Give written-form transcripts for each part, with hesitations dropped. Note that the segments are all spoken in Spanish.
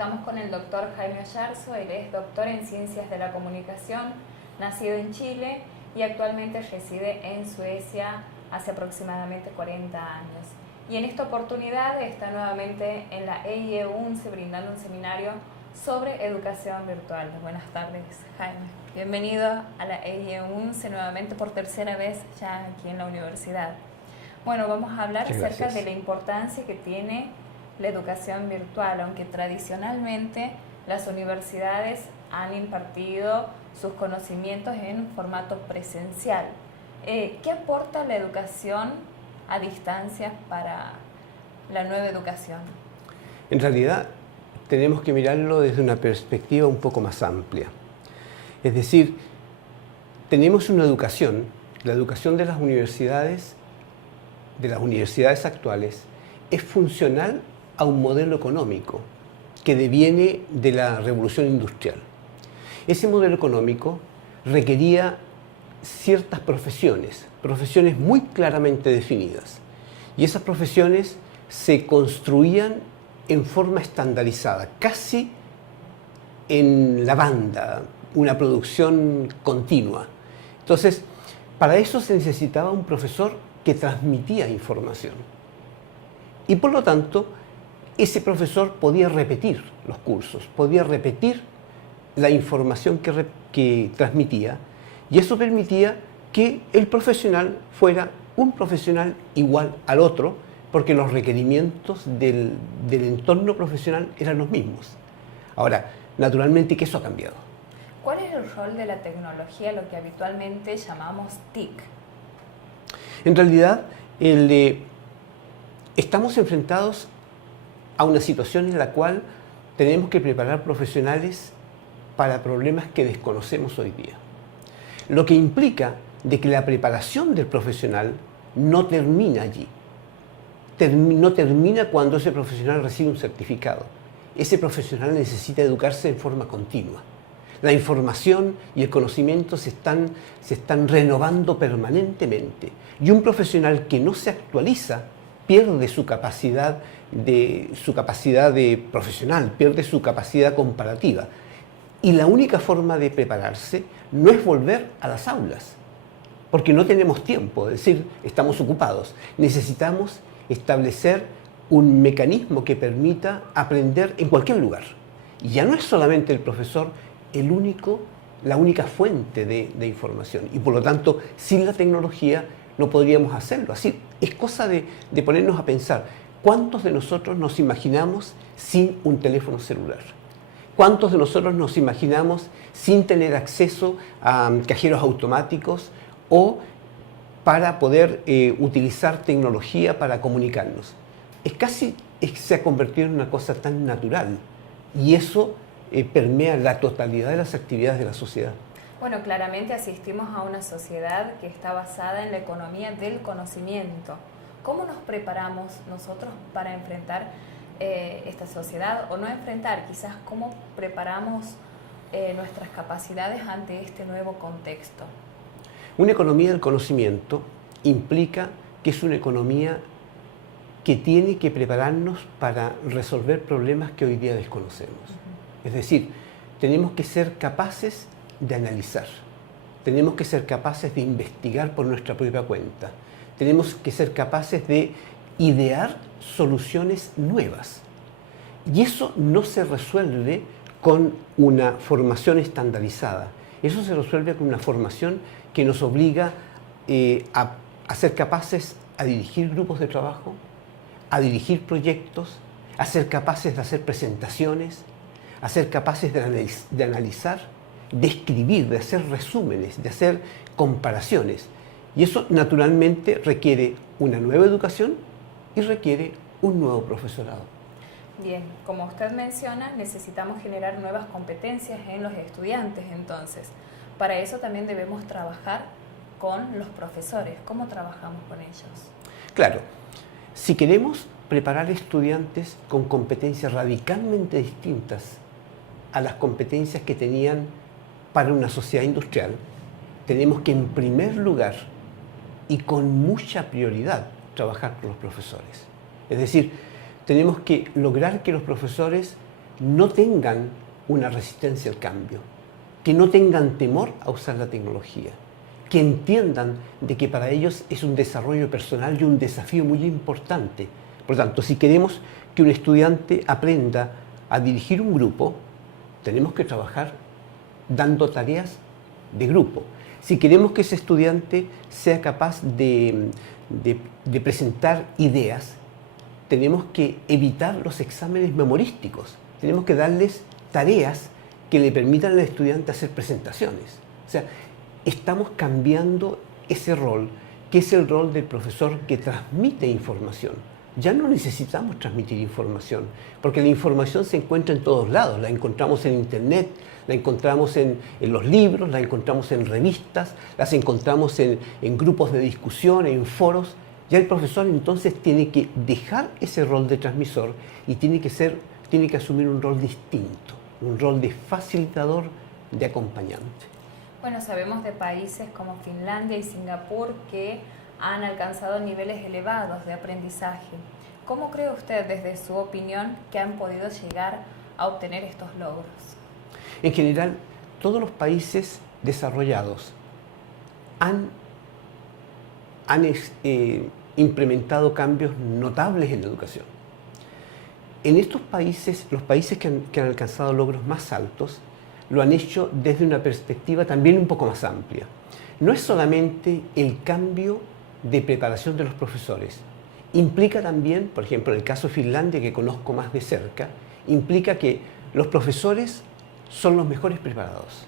estamos con el doctor Jaime Oyarzo. Él es doctor en Ciencias de la Comunicación, nacido en Chile y actualmente reside en Suecia hace aproximadamente 40 años. Y en esta oportunidad está nuevamente en la EIE UNCE brindando un seminario sobre educación virtual. Buenas tardes, Jaime. Bienvenido a la EIE UNCE nuevamente por tercera vez ya aquí en la universidad. Bueno, vamos a hablar acerca de la importancia que tiene la educación virtual, aunque tradicionalmente las universidades han impartido sus conocimientos en formato presencial. ¿Qué aporta la educación a distancia para la nueva educación? En realidad, tenemos que mirarlo desde una perspectiva un poco más amplia. Es decir, tenemos una educación, la educación de las universidades actuales, es funcional a un modelo económico que deviene de la revolución industrial. Ese modelo económico requería ciertas profesiones muy claramente definidas, y esas profesiones se construían en forma estandarizada, casi en la banda, una producción continua. Entonces, para eso se necesitaba un profesor que transmitía información. Y por lo tanto, ese profesor podía repetir los cursos, podía repetir la información que transmitía, y eso permitía que el profesional fuera un profesional igual al otro, porque los requerimientos del entorno profesional eran los mismos. Ahora, naturalmente que eso ha cambiado. ¿Cuál es el rol de la tecnología, lo que habitualmente llamamos TIC? En realidad, estamos enfrentados a una situación en la cual tenemos que preparar profesionales para problemas que desconocemos hoy día. Lo que implica de que la preparación del profesional no termina allí. No termina cuando ese profesional recibe un certificado. Ese profesional necesita educarse en forma continua. La información y el conocimiento se están renovando permanentemente. Y un profesional que no se actualiza pierde su capacidad de profesional, pierde su capacidad comparativa. Y la única forma de prepararse no es volver a las aulas, porque no tenemos tiempo, es decir, estamos ocupados. Necesitamos establecer un mecanismo que permita aprender en cualquier lugar. Y ya no es solamente el profesor la única fuente de información. Y por lo tanto, sin la tecnología no podríamos hacerlo. Así, es cosa de ponernos a pensar, ¿cuántos de nosotros nos imaginamos sin un teléfono celular? ¿Cuántos de nosotros nos imaginamos sin tener acceso a cajeros automáticos o para poder utilizar tecnología para comunicarnos? Se ha convertido en una cosa tan natural, y eso permea la totalidad de las actividades de la sociedad. Bueno, claramente asistimos a una sociedad que está basada en la economía del conocimiento. ¿Cómo nos preparamos nosotros para enfrentar esta sociedad, o no enfrentar, quizás cómo preparamos nuestras capacidades ante este nuevo contexto? Una economía del conocimiento implica que es una economía que tiene que prepararnos para resolver problemas que hoy día desconocemos. Es decir, tenemos que ser capaces de analizar, tenemos que ser capaces de investigar por nuestra propia cuenta, tenemos que ser capaces de idear soluciones nuevas. Y eso no se resuelve con una formación estandarizada, eso se resuelve con una formación que nos obliga a ser capaces a dirigir grupos de trabajo, a dirigir proyectos, a ser capaces de hacer presentaciones, a ser capaces de analizar, de escribir, de hacer resúmenes, de hacer comparaciones. Y eso naturalmente requiere una nueva educación y requiere un nuevo profesorado. Bien, como usted menciona, necesitamos generar nuevas competencias en los estudiantes, entonces. Para eso también debemos trabajar con los profesores. ¿Cómo trabajamos con ellos? Claro, si queremos preparar estudiantes con competencias radicalmente distintas a las competencias que tenían para una sociedad industrial, tenemos que en primer lugar y con mucha prioridad trabajar con los profesores. Es decir, tenemos que lograr que los profesores no tengan una resistencia al cambio, que no tengan temor a usar la tecnología, que entiendan de que para ellos es un desarrollo personal y un desafío muy importante. Por lo tanto, si queremos que un estudiante aprenda a dirigir un grupo, tenemos que trabajar dando tareas de grupo. Si queremos que ese estudiante sea capaz de presentar ideas, tenemos que evitar los exámenes memorísticos. Tenemos que darles tareas que le permitan al estudiante hacer presentaciones. O sea, estamos cambiando ese rol, que es el rol del profesor que transmite información. Ya no necesitamos transmitir información, porque la información se encuentra en todos lados. La encontramos en Internet, la encontramos en los libros, la encontramos en revistas, las encontramos en grupos de discusión, en foros. Ya el profesor entonces tiene que dejar ese rol de transmisor y tiene que asumir un rol distinto, un rol de facilitador, de acompañante. Bueno, sabemos de países como Finlandia y Singapur que han alcanzado niveles elevados de aprendizaje. ¿Cómo cree usted, desde su opinión, que han podido llegar a obtener estos logros? En general, todos los países desarrollados han implementado cambios notables en la educación. En estos países, los países que han alcanzado logros más altos, lo han hecho desde una perspectiva también un poco más amplia. No es solamente el cambio de preparación de los profesores, implica también, por ejemplo, en el caso de Finlandia, que conozco más de cerca, implica que los profesores son los mejores preparados.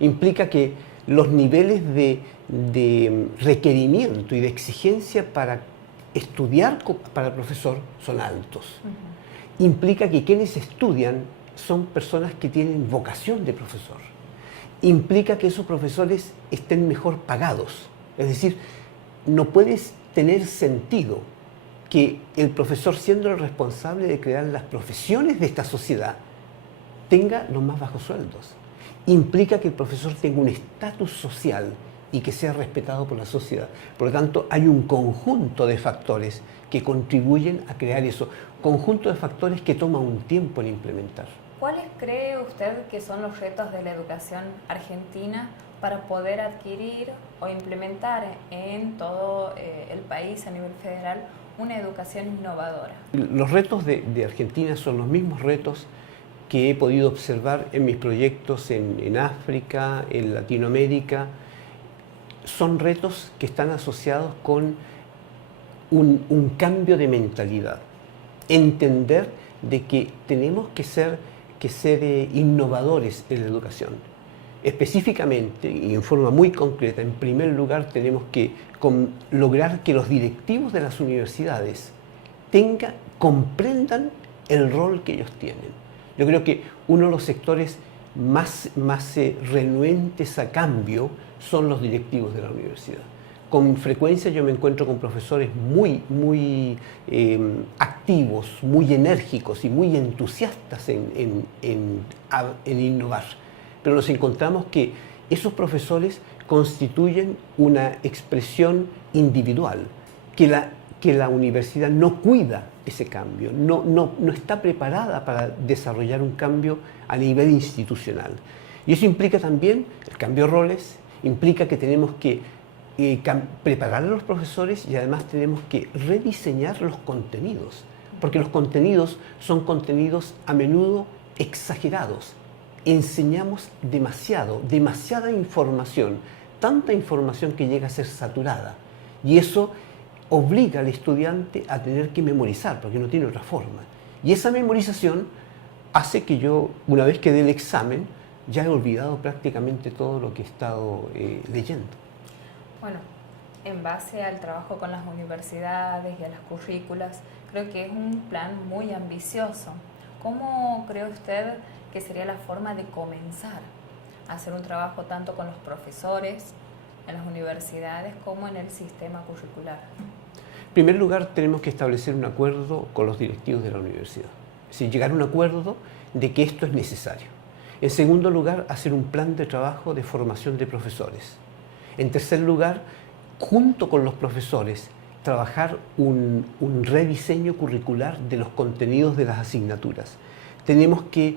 Implica que los niveles de requerimiento y de exigencia para estudiar para el profesor son altos. Implica que quienes estudian son personas que tienen vocación de profesor. Implica que esos profesores estén mejor pagados. Es decir, no puede tener sentido que el profesor, siendo el responsable de crear las profesiones de esta sociedad, tenga los más bajos sueldos. Implica que el profesor tenga un estatus social y que sea respetado por la sociedad. Por lo tanto, hay un conjunto de factores que contribuyen a crear eso, conjunto de factores que toma un tiempo en implementar. ¿Cuáles cree usted que son los retos de la educación argentina para poder adquirir o implementar en todo el país a nivel federal una educación innovadora? Los retos de Argentina son los mismos retos que he podido observar en mis proyectos en África, en Latinoamérica. Son retos que están asociados con un cambio de mentalidad. Entender de que tenemos que ser innovadores en la educación. Específicamente y en forma muy concreta, en primer lugar tenemos que lograr que los directivos de las universidades comprendan el rol que ellos tienen. Yo creo que uno de los sectores más renuentes a cambio son los directivos de la universidad. Con frecuencia yo me encuentro con profesores muy activos, muy enérgicos y muy entusiastas en innovar. Pero nos encontramos que esos profesores constituyen una expresión individual, que la universidad no cuida ese cambio, no está preparada para desarrollar un cambio a nivel institucional. Y eso implica también el cambio de roles, implica que tenemos que preparar a los profesores y además tenemos que rediseñar los contenidos, porque los contenidos son contenidos a menudo exagerados. Enseñamos demasiada información, tanta información que llega a ser saturada, y eso obliga al estudiante a tener que memorizar, porque no tiene otra forma. Y esa memorización hace que yo, una vez que dé el examen, ya he olvidado prácticamente todo lo que he estado leyendo. Bueno, en base al trabajo con las universidades y a las currículas, creo que es un plan muy ambicioso. ¿Cómo cree usted que sería la forma de comenzar a hacer un trabajo tanto con los profesores en las universidades como en el sistema curricular? En primer lugar, tenemos que establecer un acuerdo con los directivos de la universidad. Es decir, llegar a un acuerdo de que esto es necesario. En segundo lugar, hacer un plan de trabajo de formación de profesores. En tercer lugar, junto con los profesores, trabajar un rediseño curricular de los contenidos de las asignaturas. tenemos que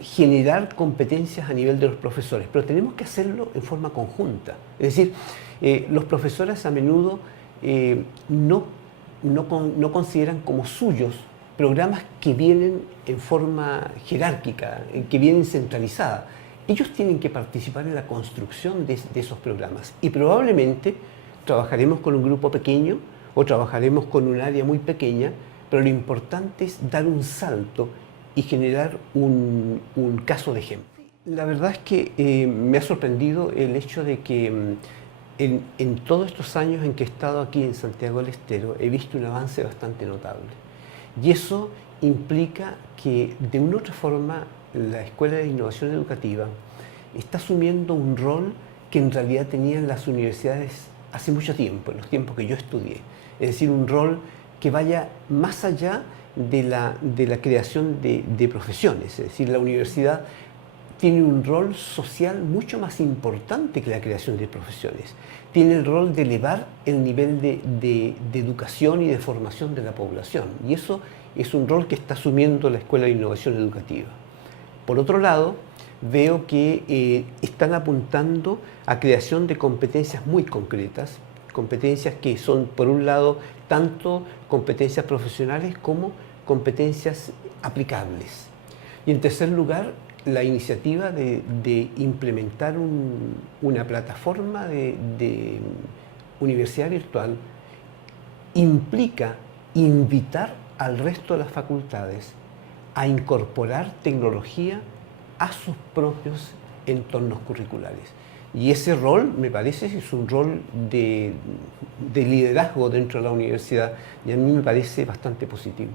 generar competencias a nivel de los profesores, pero tenemos que hacerlo en forma conjunta. Es decir, los profesores a menudo no consideran como suyos programas que vienen en forma jerárquica, que vienen centralizadas. Ellos tienen que participar en la construcción de esos programas y probablemente trabajaremos con un grupo pequeño o trabajaremos con un área muy pequeña, pero lo importante es dar un salto y generar un caso de ejemplo. La verdad es que me ha sorprendido el hecho de que en todos estos años en que he estado aquí en Santiago del Estero he visto un avance bastante notable. Y eso implica que de una u otra forma la Escuela de Innovación Educativa está asumiendo un rol que en realidad tenían las universidades hace mucho tiempo, en los tiempos que yo estudié. Es decir, un rol que vaya más allá de la creación de profesiones. Es decir, la universidad tiene un rol social mucho más importante que la creación de profesiones. Tiene el rol de elevar el nivel de educación y de formación de la población. Y eso es un rol que está asumiendo la Escuela de Innovación Educativa. Por otro lado, veo que están apuntando a creación de competencias muy concretas, competencias que son, por un lado, tanto competencias profesionales como competencias aplicables. Y en tercer lugar, la iniciativa de implementar una plataforma de universidad virtual implica invitar al resto de las facultades a incorporar tecnología a sus propios entornos curriculares. Y ese rol, me parece, es un rol de liderazgo dentro de la universidad y a mí me parece bastante positivo.